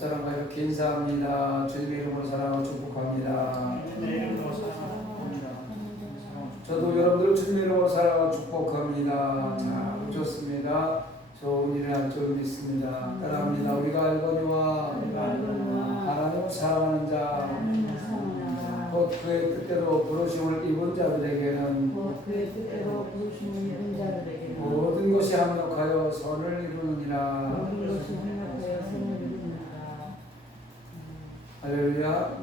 옆사람과 이렇게 인사합니다. 주님의 이름으로 사랑하고 축복합니다. 저도 여러분들 주님의 이름으로 사랑하고 축복합니다. 자, 좋습니다. 좋은 일을 할 줄 믿습니다. 따라합니다. 우리가 알거니와 하나님을 사랑하는 자, 곧 그의 뜻대로 부르심을 입은 자들에게는 모든 것이 합력하여 선을 이루느니라. 할렐루야.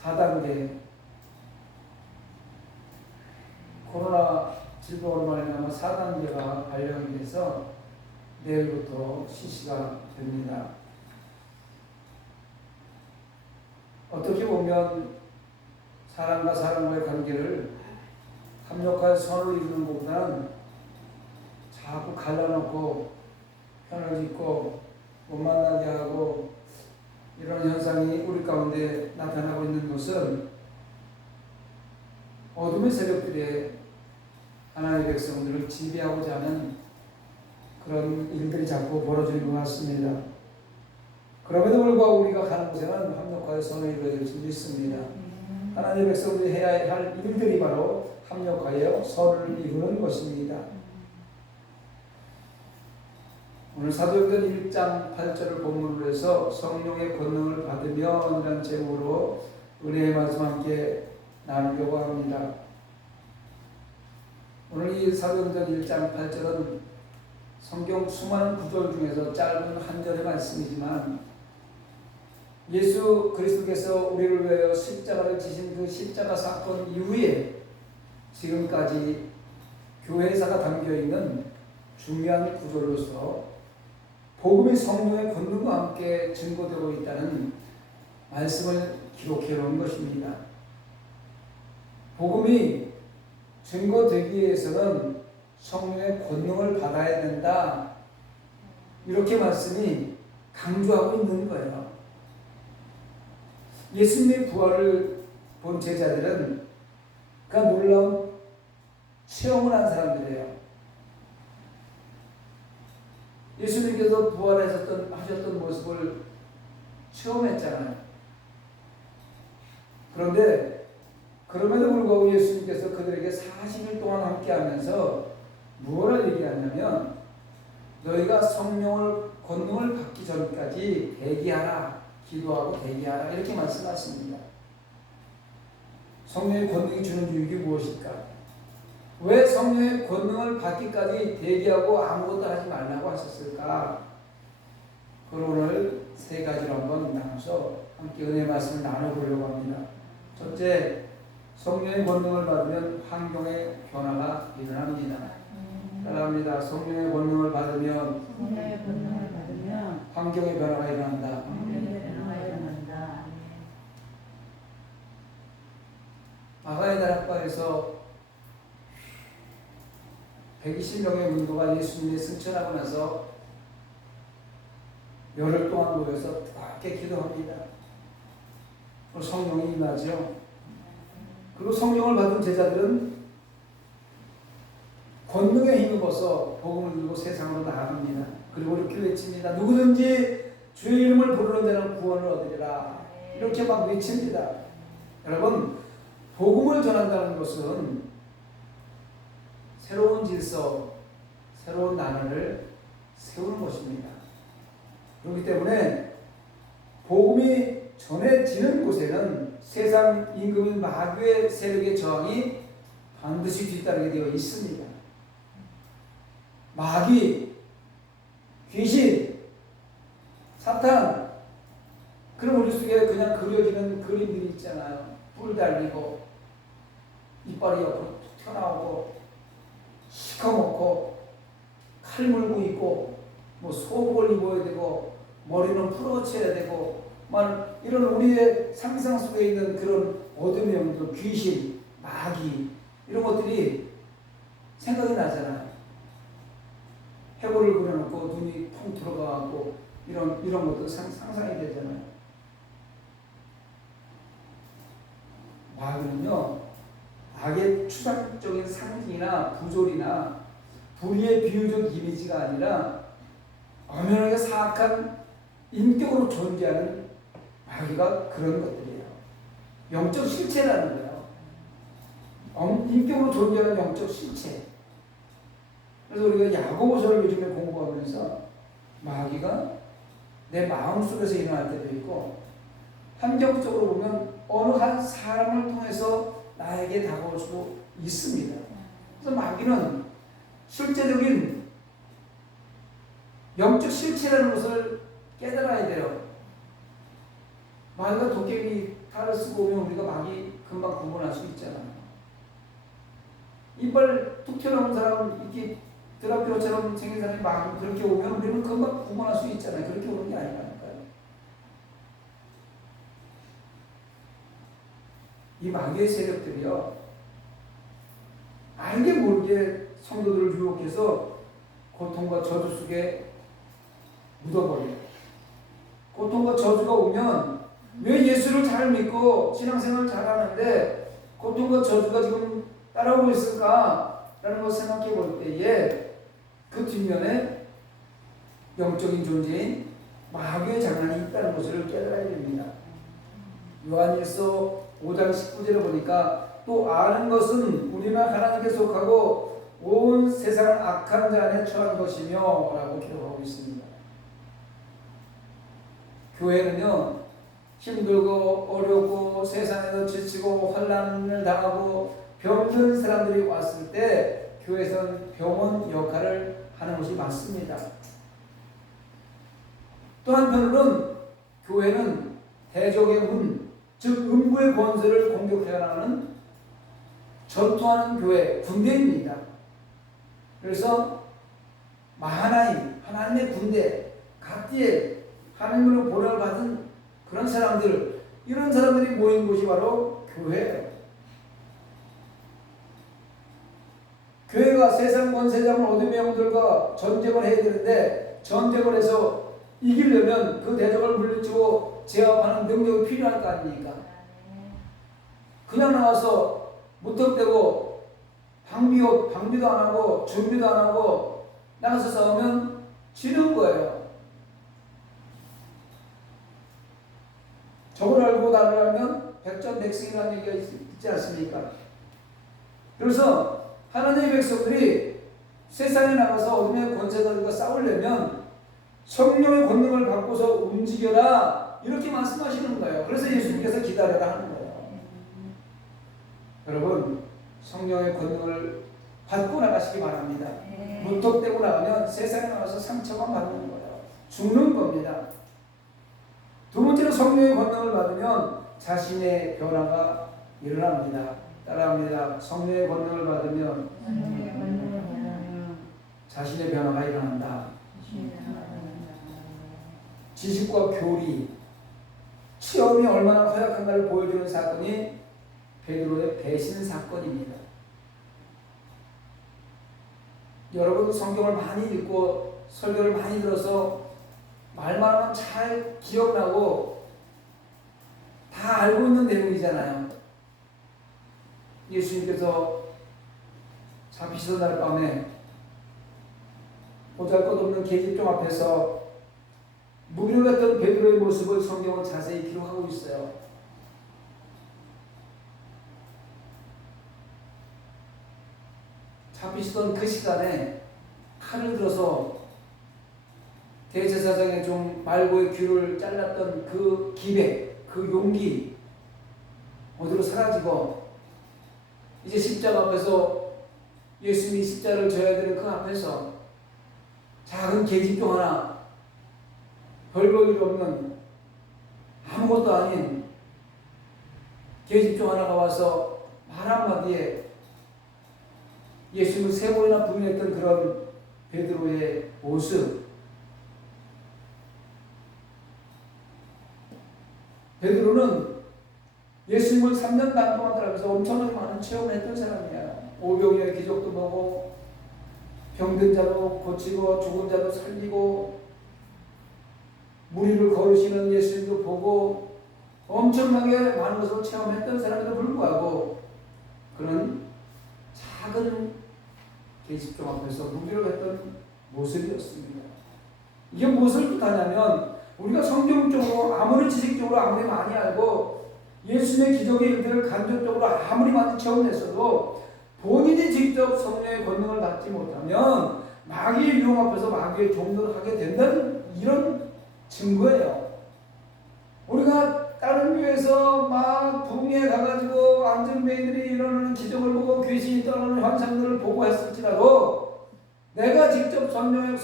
4단계 코로나 질병으로 말미암아 4단계가 발령이 돼서 내일부터 실시가 됩니다. 어떻게 보면 사람과 사람과의 관계를 합력한 선을 이루는 것보다는 자꾸 갈라놓고 편을 짓고 못 만나게 하고 이런 현상이 우리 가운데 나타나고 있는 것은 어둠의 세력들의 하나님의 백성들을 지배하고자 하는 그런 일들이 자꾸 벌어지는 것 같습니다. 그럼에도 불구하고 우리가 가는 곳에는 합력하여 선을 이루어야 될 줄 믿습니다. 하나님의 백성들이 해야 할 일들이 바로 합력하여 선을 이루는 것입니다. 오늘 사도행전 1장 8절을 본문으로 해서 성령의 권능을 받으며 이라는 제목으로 은혜의 말씀 함께 나누려고 합니다. 오늘 이 사도행전 1장 8절은 성경 수많은 구절 중에서 짧은 한 절의 말씀이지만 예수 그리스도께서 우리를 위하여 십자가를 지신 그 십자가 사건 이후에 지금까지 교회사가 담겨있는 중요한 구절로서 복음이 성령의 권능과 함께 증거되고 있다는 말씀을 기록해 놓은 것입니다. 복음이 증거되기 위해서는 성령의 권능을 받아야 된다. 이렇게 말씀이 강조하고 있는 거예요. 예수님의 부활을 본 제자들은 그 놀라운 체험을 한 사람들이에요. 예수님께서 부활하셨던 모습을 체험했잖아요. 그런데 그럼에도 불구하고 예수님께서 그들에게 40일 동안 함께 하면서 무엇을 얘기하냐면 너희가 성령을 권능을 받기 전까지 대기하라. 기도하고 대기하라. 이렇게 말씀하십니다. 성령의 권능이 주는 유익이 무엇일까? 왜 성령의 권능을 받기까지 대기하고 아무것도 하지 말라고 하셨을까? 그걸 오늘 세 가지로 한번 나눠서 함께 은혜의 말씀을 나눠보려고 합니다. 첫째, 성령의 권능을 받으면 환경의 변화가 일어납니다. 따라합니다. 성령의 권능을 받으면 환경의 변화가 일어난다. 마가의 다락방에서 120명의 문도가 예수님의 승천하고 나서 열흘 동안 모여서 뜨겁게 기도합니다. 그리고 성령이 임하죠. 그리고 성령을 받은 제자들은 권능에 힘입어서 복음을 들고 세상으로 나아갑니다. 그리고 이렇게 외칩니다. 누구든지 주의 이름을 부르는 자는 구원을 얻으리라. 이렇게 막 외칩니다. 여러분, 복음을 전한다는 것은 새로운 질서, 새로운 나라를 세우는 것입니다. 그렇기 때문에 복음이 전해지는 곳에는 세상 임금인 마귀의 세력의 저항이 반드시 뒤따르게 되어 있습니다. 마귀, 귀신, 사탄, 그런 우리 속에 그냥 그려지는 그림들이 있잖아요. 뿔 달리고 이빨이 옆으로 튀어나오고 시커멓고 칼 물고 있고 뭐 속옷을 입어야 되고 머리는 풀어쳐야 되고 막 이런 우리의 상상 속에 있는 그런 어둠의 영들, 귀신, 마귀 이런 것들이 생각이 나잖아요. 해골을 그려놓고 눈이 통 들어가고 이런 것도 상상이 되잖아요. 마귀는요, 악의 추상적인 상징이나 부조리나 불의의 비유적 이미지가 아니라 엄연하게 사악한 인격으로 존재하는 마귀가 그런 것들이에요. 영적 실체라는 거예요. 인격으로 존재하는 영적 실체. 그래서 우리가 야고보서를 요즘에 공부하면서 마귀가 내 마음속에서 일어날 때도 있고 환경적으로 보면 어느 한 사람을 통해서 나에게 다가올 수도 있습니다. 그래서 마귀는 실제적인 영적 실체라는 것을 깨달아야 돼요. 마귀가 도깨비 칼을 쓰고 오면 우리가 마귀 금방 구분할 수 있잖아요. 이빨 툭 튀어나온 사람, 이렇게 드라큘라처럼 생긴 사람이 마귀 그렇게 오면 우리는 금방 구분할 수 있잖아요. 그렇게 오는 게 아니라니까요. 이 마귀의 세력들이요, 알게 모르게 성도들을 유혹해서 고통과 저주 속에 묻어버려요. 고통과 저주가 오면 왜 예수를 잘 믿고 신앙생활을 잘하는데 고통과 저주가 지금 따라오고 있을까? 라는 것을 생각해 볼 때에 그 뒷면에 영적인 존재인 마귀의 장난이 있다는 것을 깨달아야 됩니다. 요한일서 5장 19절에 보니까 또 아는 것은 우리만 하나님께 속하고 온 세상은 악한 자 안에 처한 것이며 라고 기록하고 있습니다. 교회는요, 힘들고 어렵고 세상에서 지치고 환난을 당하고 병든 사람들이 왔을 때 교회에서는 병원 역할을 하는 것이 맞습니다. 또 한편으로는 교회는 대적의 문, 즉 음부의 권세를 공격해 나가는 전투하는 교회, 군대입니다. 그래서 마하나임, 하나님의 군대, 각지에 하나님으로 보내를 받은 그런 사람들, 이런 사람들이 모인 곳이 바로 교회예요. 교회가 세상 권세자물 어둠의 영들과 전쟁을 해야 되는데 전쟁을 해서 이기려면 그 대적을 물리치고 제압하는 능력이 필요할 거 아닙니까? 그냥 나와서 무턱대고 방비도 안 하고 준비도 안 하고 나가서 싸우면 지는 거예요. 저걸 알고 나를 알면 백전백승이라는 얘기가 있지 않습니까? 그래서 하나님의 백성들이 세상에 나가서 어둠의 권세자들과 싸우려면 성령의 권능을 받고서 움직여라, 이렇게 말씀하시는 거예요. 그래서 예수님께서 기다려라 하는 거예요. 여러분, 성령의 권능을 받고 나가시기 바랍니다. 무턱대고 나가면 세상에 나가서 상처만 받는 거예요. 죽는 겁니다. 두 번째로 성령의 권능을 받으면 자신의 변화가 일어납니다. 따라합니다. 성령의 권능을 받으면 자신의 변화가 일어난다. 지식과 교리, 체험이 얼마나 허약한가를 보여주는 사건이 베드로의 배신 사건입니다. 여러분, 성경을 많이 읽고 설교를 많이 들어서 말만 하면 잘 기억나고 다 알고 있는 내용이잖아요. 예수님께서 잡히시던 날 밤에 보잘것없는 계집종 앞에서 무기력했던 베드로의 모습을 성경은 자세히 기록하고 있어요. 잡히시던 그 시간에 칼을 들어서 대제사장의 종 말고의 귀를 잘랐던 그 기백, 그 용기 어디로 사라지고 이제 십자가 앞에서 예수님이 십자가를 져야 되는 그 앞에서 작은 계집종 하나, 별 볼 일 없는 아무것도 아닌 계집종 하나가 와서 말 한마디에 예수님을 세 번이나 부인했던 그런 베드로의 모습. 베드로는 예수님을 3년 반 동안 따라가면서 엄청나게 많은 체험을 했던 사람이야. 오병이어의 기적도 보고 병든 자도 고치고 죽은 자도 살리고 무리를 거르시는 예수님도 보고 엄청나게 많은 것을 체험했던 사람에도 불구하고 그는 작은 계집종 앞에서 무기력했던 모습이었습니다. 이게 무엇을 뜻하냐면 우리가 성경적으로 아무리 지식적으로 아무리 많이 알고 예수님의 기적의 일들을 간접적으로 아무리 많이 체험했어도 본인이 직접 성령의 권능을 받지 못하면 마귀의 유혹 앞에서 마귀의 종도를 하게 된다는 이런 증거예요. 우리가 다른 교회에서 막 북미에 가가지고 안전뱅이들이 일어나는 기적을 보고 귀신이 떠나는 환상들을 보고 했을지라도 내가 직접 성령의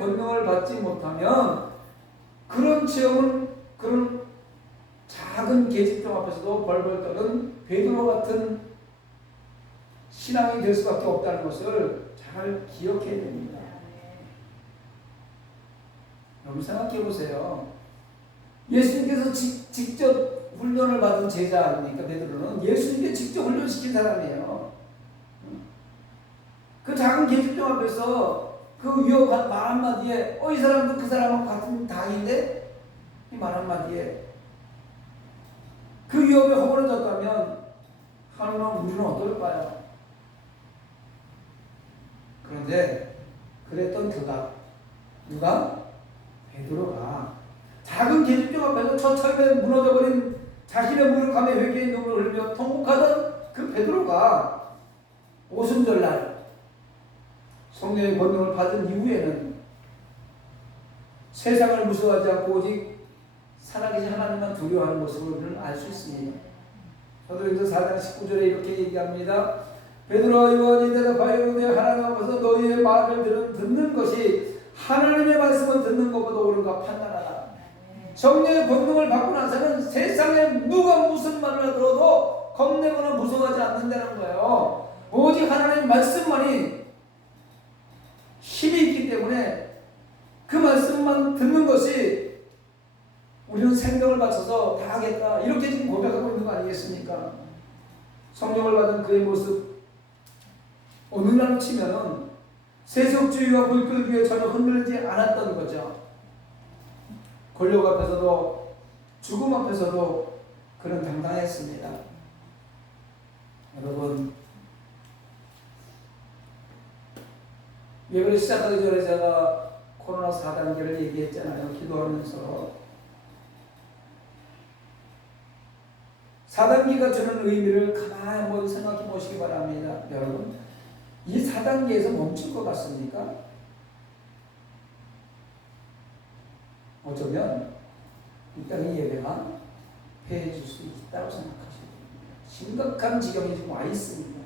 권능을 받지 못하면 그런 체험은 그런 작은 계집종 앞에서도 벌벌 떠는 베드로 같은 신앙이 될 수밖에 없다는 것을 잘 기억해야 됩니다. 여러분 생각해 보세요. 예수님께서 직접 훈련을 받은 제자 아닙니까? 베드로는 예수님께 직접 훈련시킨 사람이에요. 그 작은 계집종 앞에서 그 위협한 말 한마디에 이 사람도 그 사람은 같은 당인데 이 말 한마디에 그 위협에 허물어졌다면 하나님은 우리는 어떨까요? 그런데 그랬던 그가 누가? 베드로가 작은 계집종 앞에서 처참에 무너져버린 자신의 무력함에 회개의 눈물을 흘리며 통곡하던 그 베드로가 오순절날 성령의 권능을 받은 이후에는 세상을 무서워하지 않고 오직 살아계신 하나님만 두려워하는 모습을 우리는 알 수 있습니다. 사도행전 4장 19절에 이렇게 얘기합니다. 베드로와 요한이 대답하여 이르되 하나님 앞에서 너희의 말을 듣는 것이 하나님의 말씀을 듣는 것보다 옳은가 판단하라. 성령의 권능을 받고 나서는 세상에 누가 무슨 말을 들어도 겁내거나 무서워하지 않는다는 거예요. 오직 하나님의 말씀만이 힘이 있기 때문에 그 말씀만 듣는 것이 우리는 생명을 바쳐서 다 하겠다 이렇게 지금 고백하고 있는 거 아니겠습니까? 성령을 받은 그의 모습 오늘날 치면은 세속주의와 물결주의에 전혀 흔들리지 않았던 거죠. 권력 앞에서도 죽음 앞에서도 그는 당당했습니다. 여러분 예배를 시작하기 전에 제가 코로나 4단계를 얘기했잖아요. 기도하면서 4단계가 주는 의미를 가만히 한번 생각해 보시기 바랍니다. 여러분 이 4단계에서 멈출 것 같습니까? 어쩌면 이 땅의 예배가 폐해질 수 있다고 생각하시고 심각한 지경이 지금 와 있습니다.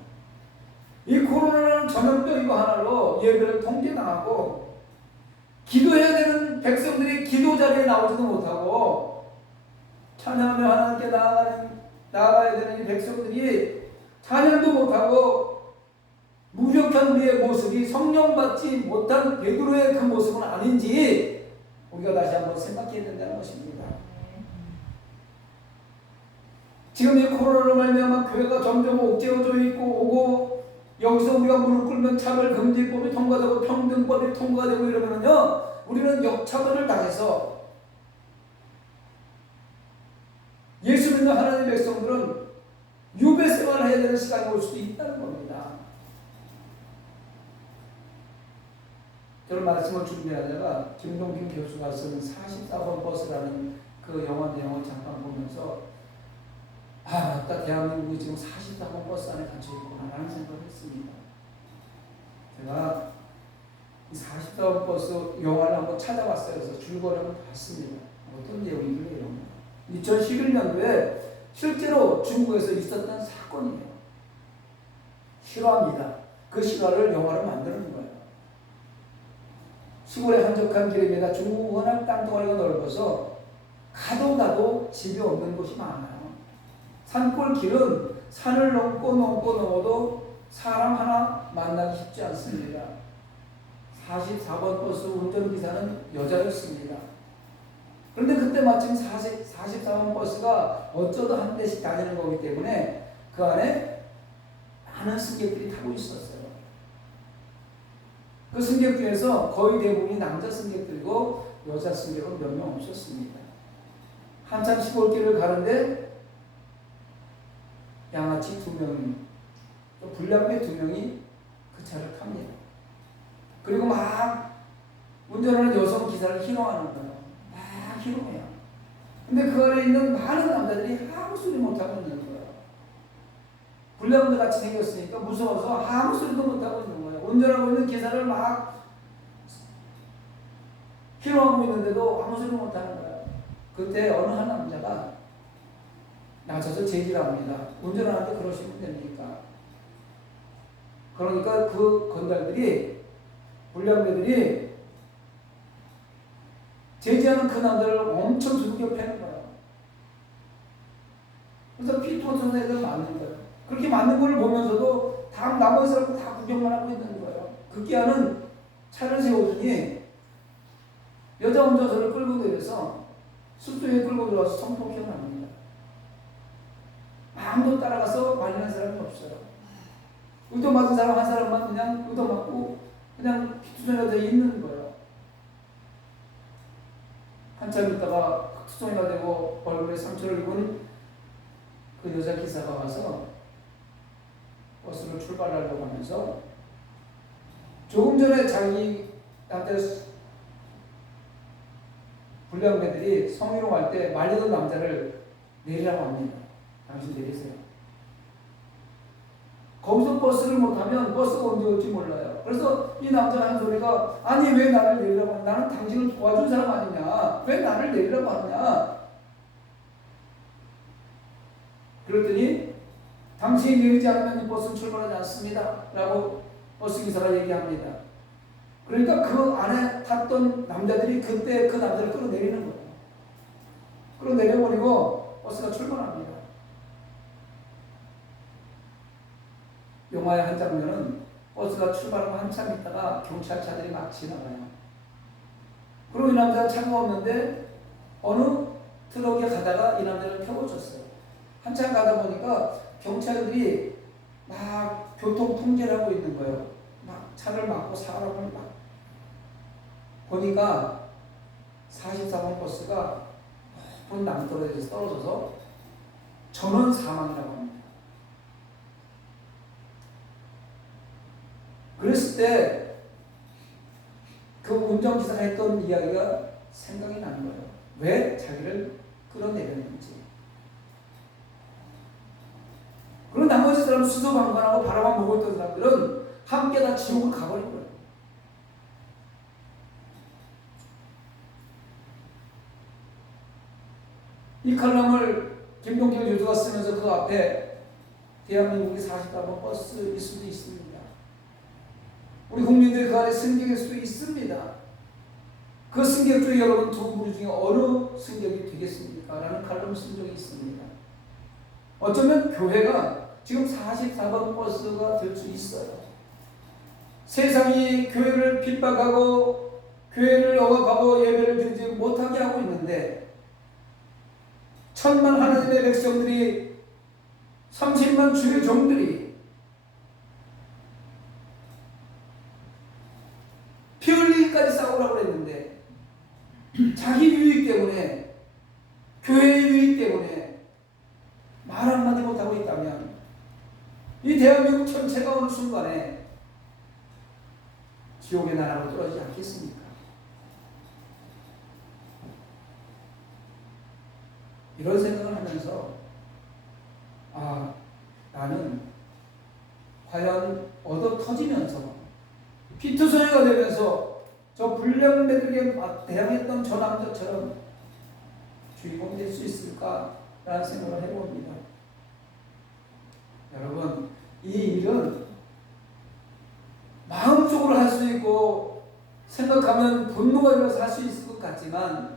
이 코로나라는 전염병 이거 하나로 예배를 통제당하고 기도해야 되는 백성들이 기도 자리에 나오지도 못하고 찬양하며 하나님께 나아가야 되는 이 백성들이 찬양도 못하고 무력한 우리의 모습이 성령 받지 못한 베드로의 그 모습은 아닌지 우리가 다시 한번 생각해야 된다는 것입니다. 지금 이 코로나로 말미암아 교회가 점점 옥죄어져 있고 오고 여기서 우리가 무릎 꿇면 차별금지법이 통과되고 평등법이 통과되고 이러면요 우리는 역차별을 당해서 예수 믿는 하나님의 백성들은 유배 생활을 해야 되는 시간이 올 수도 있다는 겁니다. 저는 말씀을 준비하다가 김동균 교수가 쓴 44번 버스라는 그 영화 내용을 잠깐 보면서 맞다, 대한민국이 지금 44번 버스 안에 갇혀있구나 라는 생각을 했습니다. 제가 이 44번 버스 영화를 한번 찾아봤어요. 그래서 줄거리를 한번 봤습니다. 어떤 내용이길래 2011년도에 실제로 중국에서 있었던 사건이에요. 실화입니다. 그 실화를 영화로 만드는 거예요. 시골의 한적한 길입니다. 중국은 워낙 땅덩어리가 넓어서 가도 집이 없는 곳이 많아요. 산골 길은 산을 넘어도 사람 하나 만나기 쉽지 않습니다. 44번 버스 운전기사는 여자였습니다. 그런데 그때 마침 44번 버스가 어쩌다 한 대씩 다니는 거기 때문에 그 안에 많은 승객들이 타고 있었어요. 그 승객 중에서 거의 대부분이 남자 승객들이고 여자 승객은 몇 명 없었습니다. 한참 시골길을 가는데 양아치 2명이 또 불량배 2명이 그 차를 탑니다. 그리고 막 운전하는 여성 기사를 희롱하는 거예요. 막 희롱해요. 근데 그 안에 있는 많은 남자들이 아무 소리 못하고 있는 거예요. 불량자 같이 생겼으니까 무서워서 아무 소리도 못하고 있는 거예요. 운전하고 있는 기사를 막 희롱하고 있는데도 아무 소리 못하는 거예요. 그때 어느 한 남자가 나서서 제기를 합니다. 운전하는데 그러시면 됩니까? 그러니까 그 건달들이, 불량배들이 제지하는 그 남자를 엄청 두들겨 패는 거예요. 그래서 피토선 애들 맞는 거예요. 그렇게 맞는 걸 보면서도 다 나머지 사람들 다 구경만 하고 있는 거예요. 급기야는 차를 세워주니 여자 운전사를 끌고 내려서 숲속에 끌고 들어와서 성폭행을 합니다. 아무도 따라가서 말리는 사람이 없어요. 의도 맞은 사람 한 사람만 그냥 의도 맞고 그냥 피투성이가 되어 있는 거예요. 한참 있다가 투성이가 되고 얼굴에 상처를 입은 그 여자 기사가 와서 버스를 출발하려고 하면서 조금 전에 자기한테 불량배들이 성희롱할 때 말리던 남자를 내리라고 합니다. 당신 내리세요. 거기서 버스를 못하면 버스가 언제 올지 몰라요. 그래서 이 남자가 하는 소리가, 아니 왜 나를 내리라고 하냐, 나는 당신을 도와준 사람 아니냐, 왜 나를 내리라고 하냐. 그랬더니 당신이 내리지 않으면 이 버스는 출발하지 않습니다 라고 버스기사가 얘기합니다. 그러니까 그 안에 탔던 남자들이 그때 그 남자를 끌어내리는 거예요. 끌어내려버리고 버스가 출발합니다. 영화의 한 장면은 버스가 출발하고 한참 있다가 경찰차들이 막 지나가요. 그리고 이 남자가 차가 없는데 어느 트럭에 가다가 이 남자를 펴고쳤어요. 한참 가다 보니까 경찰들이 막 교통 통제를 하고 있는 거예요. 막 차를 막고 사람을 막 보니까 44번 버스가 높은 남떨어져서 떨어져서 전원 사망이라고 합니다. 그랬을 때 그 운전기사가 했던 이야기가 생각이 나는 거예요. 왜 자기를 끌어내렸는지. 그리고 나머지 사람은 수소방관하고 바라만 보고 있던 사람들은 함께 다 지옥을 가버린 거예요. 이 칼럼을 김동길 교수가 쓰면서 그 앞에 대한민국이 44번 버스일 수도 있습니다. 우리 국민들이 그 안에 승객일 수도 있습니다. 그 승객 중에 여러분 두 분이 중에 어느 승객이 되겠습니까? 라는 칼럼을 쓴 적이 있습니다. 어쩌면 교회가 지금 44번 버스가 될 수 있어요. 세상이 교회를 핍박하고 교회를 억압하고 예배를 드리지 못하게 하고 있는데 천만 하나님의 백성들이 30만 주의 종들이 피 흘리기까지 싸우라고 했는데 자기 유익 때문에, 교회의 유익 때문에 말 한마디 못하고 있다면 이 대한민국 전체가 어느 순간에 지옥의 나라로 떨어지지 않겠습니까? 이런 생각을 하면서 나는 과연 얻어 터지면서 피투성이가 되면서 저 불량배들에게 대항했던 저 남자처럼 주인공이 될 수 있을까라는 생각을 해봅니다. 여러분, 이 일은 마음속으로 할 수 있고 생각하면 분노가 일어서 할 수 있을 것 같지만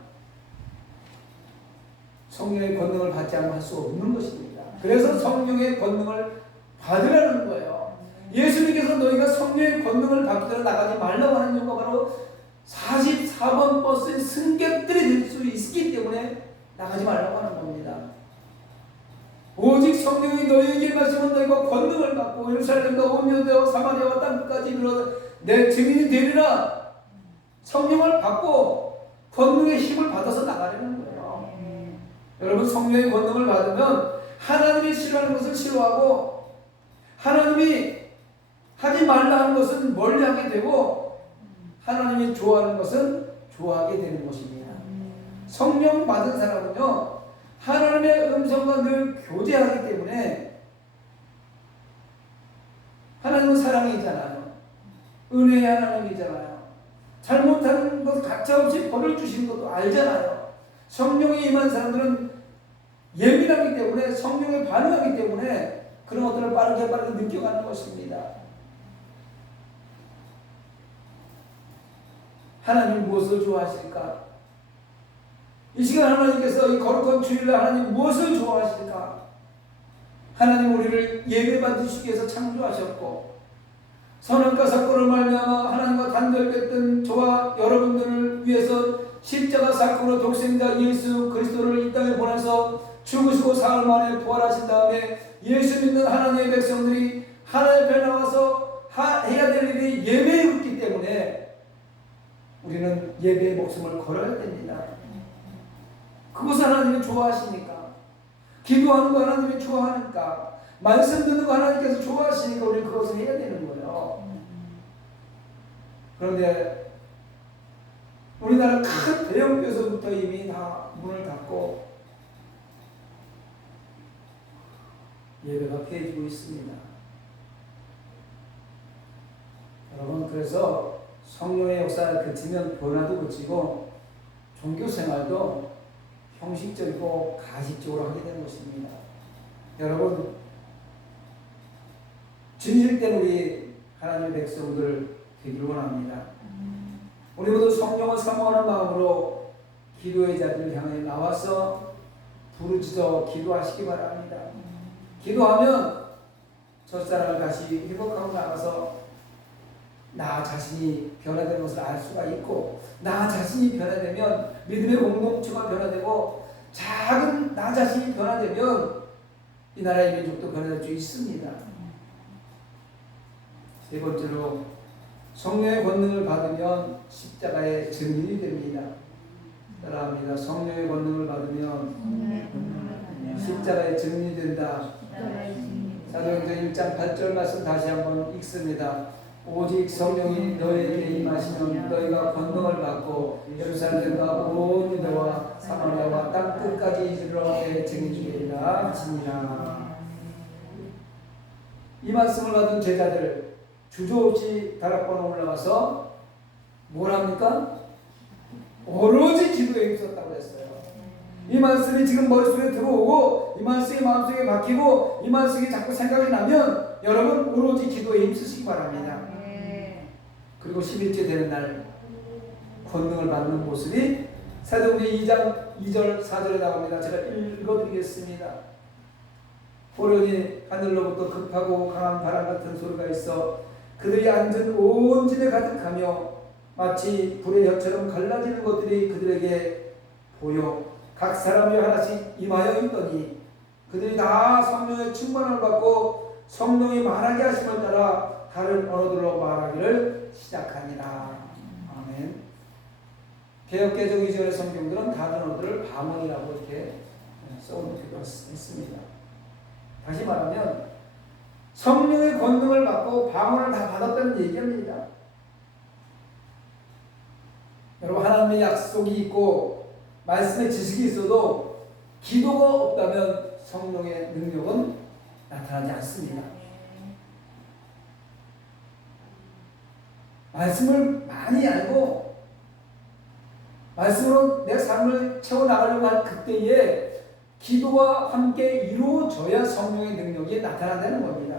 성령의 권능을 받지 않으면 할 수 없는 것입니다. 그래서 성령의 권능을 받으라는 거예요. 예수님께서 너희가 성령의 권능을 받기 전에 나가지 말라고 하는 이유가 바로 44번 버스의 승객들이 될 수 있기 때문에 나가지 말라고 하는 겁니다. 오직 성령이 너희에게 임하시면 너희가 권능을 받고 예루살렘과 온 유대와 사마리아와 땅끝까지 이르러 내 증인이 되리라. 성령을 받고 권능의 힘을 받아서 나가려는 거예요. 여러분, 성령의 권능을 받으면 하나님이 싫어하는 것을 싫어하고 하나님이 하지 말라 하는 것은 멀리하게 되고 하나님이 좋아하는 것은 좋아하게 되는 것입니다. 성령 받은 사람은요, 하나님의 음성과 늘 교제하기 때문에, 하나님은 사랑이잖아요. 은혜의 하나님이잖아요. 잘못하는 것 가차없이 벌을 주시는 것도 알잖아요. 성령이 임한 사람들은 예민하기 때문에, 성령에 반응하기 때문에 그런 것들을 빠르게 느껴가는 것입니다. 하나님 무엇을 좋아하실까? 이 시간 하나님께서 이 거룩한 주일날 하나님 무엇을 좋아하실까? 하나님 우리를 예배받으시기 위해서 창조하셨고, 선악과 사건을 말미암아 하나님과 단절됐던 저와 여러분들을 위해서 십자가 사건으로 독생자 예수 그리스도를 이 땅에 보내서 죽으시고 사흘 만에 부활하신 다음에 예수 믿는 하나님의 백성들이 하나님 앞에 나와서 해야 될 일이 예배였기 때문에 우리는 예배의 목숨을 걸어야 됩니다. 그것을 하나님이 좋아하시니까, 기도하는 거 하나님이 좋아하니까, 말씀 듣는 거 하나님께서 좋아하시니까 우리 그것을 해야 되는 거예요. 그런데 우리나라 큰 대형교회에서부터 이미 다 문을 닫고 예배가 피해지고 있습니다. 여러분, 그래서 성령의 역사가 그치면 변화도 그치고 종교생활도 형식적이고 가식적으로 하게 되는 것입니다. 여러분, 진실된 우리 하나님의 백성들 되기를 원합니다. 우리 모두 성령을 사모하는 마음으로 기도의 자리를 향해 나와서 부르짖어 기도하시기 바랍니다. 기도하면 첫사랑을 다시 회복하고 나가서 나 자신이 변화되는 것을 알 수가 있고, 나 자신이 변화되면 믿음의 공동체가 변화되고, 작은 나 자신이 변화되면 이 나라의 민족도 변화될 수 있습니다. 세 번째로, 성령의 권능을 받으면 십자가의 증인이 됩니다. 따라합니다. 성령의 권능을 받으면 십자가의 증인이 된다. 사도행전 1장 8절 말씀 다시 한번 읽습니다. 오직 성령이 너희에게 임하시면 너희가 권능을 받고 예루살렘과 온 유대와 사마리아와 땅 끝까지 이르러 내 증인이리라 하시니라. 이 말씀을 받은 제자들 주저없이 다락방에 올라가서 뭘 합니까? 오로지 기도에 힘썼다고 했어요. 이 말씀이 지금 머릿속에 들어오고, 이 말씀이 마음속에 박히고, 이 말씀이 자꾸 생각이 나면 여러분 오로지 기도에 힘쓰시기 바랍니다. 그리고 11째 되는 날 권능을 받는 모습이 사도행전 2장 2절 4절에 나옵니다. 제가 읽어드리겠습니다. 보려니 하늘로부터 급하고 강한 바람 같은 소리가 있어 그들이 앉은 온 집에 가득하며 마치 불의 혀처럼 갈라지는 것들이 그들에게 보여 각 사람이 하나씩 임하여 있더니 그들이 다 성령의 충만을 받고 성령이 말하게 하심을 따라 다른 언어들로 말하기를 시작하니라. 아멘. 개역개정 이전의 성경들은 다른 언어들을 방언이라고 이렇게 써놓기도 했습니다. 다시 말하면 성령의 권능을 받고 방언을 다 받았다는 얘기입니다. 여러분, 하나님의 약속이 있고 말씀의 지식이 있어도 기도가 없다면 성령의 능력은 나타나지 않습니다. 말씀을 많이 알고 말씀으로 내 삶을 채워나가려고 할 그때에 기도와 함께 이루어져야 성령의 능력이 나타난다는 겁니다.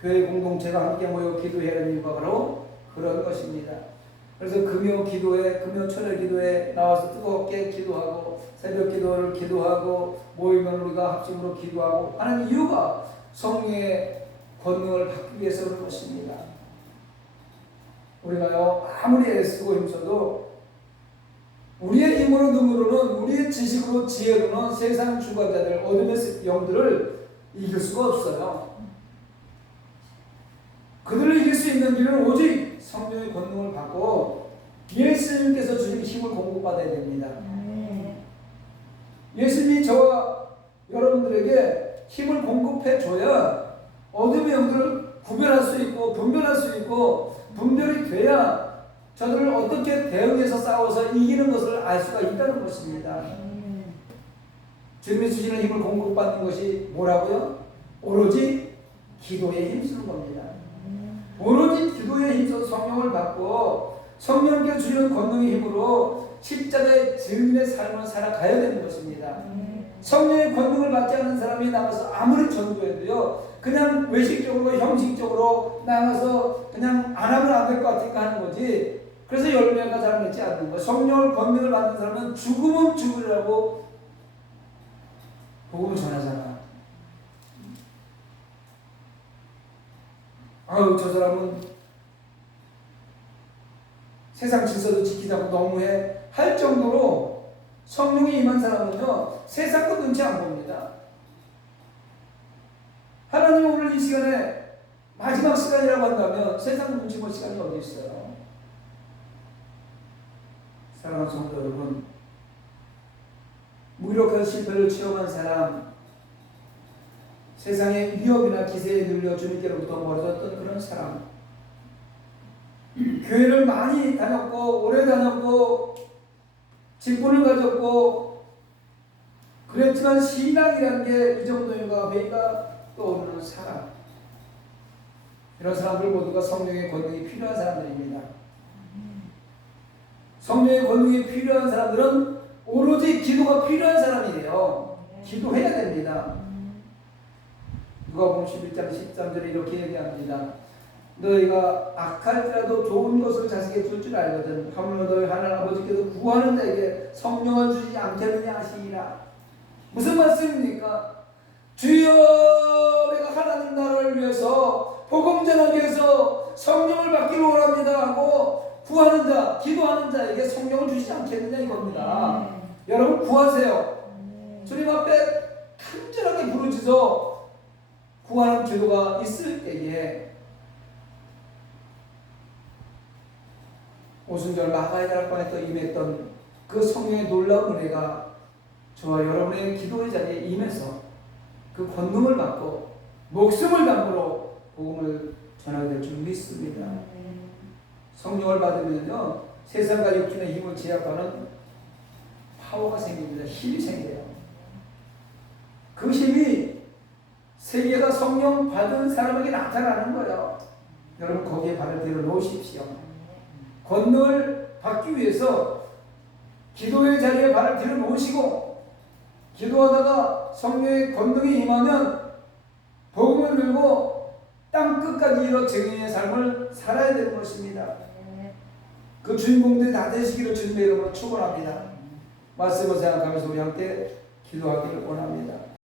교회 공동체가 함께 모여 기도해야 하는 이유가 바로 그런 것입니다. 그래서 금요 기도회, 금요 철야 기도에 나와서 뜨겁게 기도하고 새벽 기도를 기도하고 모이면 우리가 합심으로 기도하고 하는 이유가 성령의 권능을 받기 위해서 그런 것입니다. 우리가요 아무리 애쓰고 힘써도 우리의 힘으로 능으로는 우리의 지식으로 지혜로는 세상 주관자들 어둠의 영들을 이길 수가 없어요. 그들을 이길 수 있는 길은 오직 성령의 권능을 받고 예수님께서 주신 힘을 공급받아야 됩니다. 예수님이 저와 여러분들에게 힘을 공급해 줘야 어둠의 영들을 구별할 수 있고 분별할 수 있고 분별이 돼야 저들을 어떻게 대응해서 싸워서 이기는 것을 알 수가 있다는 것입니다. 주님이 주시는 힘을 공급받는 것이 뭐라고요? 오로지 기도에 힘쓰는 겁니다. 오로지 기도에 힘써 성령을 받고 성령께 주시는 권능의 힘으로 십자가의 증인의 삶을 살아가야 되는 것입니다. 성령의 권능을 받지 않는 사람이 나가서 아무리 전도해도요, 그냥 외식적으로 형식적으로 나가서 그냥 안 하면 안 될 것 같으니까 하는 거지. 그래서 열매가 잘 맺지 않는 거예요. 성령을 권능을 받는 사람은 죽으면 죽으리라고 복음을 전하잖아. 아유, 저 사람은 세상 질서도 지키지 않고 너무해 할 정도로 성령이 임한 사람은요, 세상 것 눈치 안 봅니다. 하나님 오늘 이 시간에 마지막 시간이라고 한다면 세상 눈치 볼 시간이 어디 있어요? 사랑하는 성도 여러분, 무기력한 실패를 체험한 사람, 세상의 위협이나 기세에 눌려 주님께로부터 멀어졌던 그런 사람, 교회를 많이 다녔고 오래 다녔고 직분을 가졌고 그랬지만 신앙이라는 게 이 정도인가 회의가 떠오르는 사람, 이런 사람들 모두가 성령의 권능이 필요한 사람들입니다. 성령의 권능이 필요한 사람들은 오로지 기도가 필요한 사람이에요. 기도해야 됩니다. 누가복음 11장 13절에 이렇게 얘기합니다. 너희가 악할지라도 좋은 것을 자식에게 줄 줄 알거든. 하물며 너희 하나님 아버지께서 구하는 자에게 성령을 주시지 않겠느냐 하시니라. 무슨 말씀입니까? 주여, 내가 하나님 나라를 위해서 복음 전하기 위해서 성령을 받기를 원합니다 하고 구하는 자, 기도하는 자에게 성령을 주시지 않겠느냐 이겁니다. 여러분 구하세요. 주님 앞에 간절하게 부르짖어 구하는 기도가 있을 때에 오순절 마가의 다락방에 또 임했던 그 성령의 놀라운 은혜가 저와 여러분의 기도의 자리에 임해서 그 권능을 받고 목숨을 담보로 복음을 전하게 될 줄 믿습니다. 성령을 받으면요, 세상과 육신의 힘을 제압하는 파워가 생깁니다. 힘이 생겨요. 그 힘이 세계가 성령 받은 사람에게 나타나는 거예요. 여러분 거기에 발을 들여 놓으십시오. 권능을 받기 위해서 기도의 자리에 발을 들여 놓으시고 기도하다가 성령의 권능이 임하면 복음을 들고 땅 끝까지 이뤄 증인의 삶을 살아야 되는 것입니다. 그 주인공들이 다 되시기를 주님의 이름으로 축원합니다. 말씀을 생각하면서 우리 함께 기도하기를 원합니다.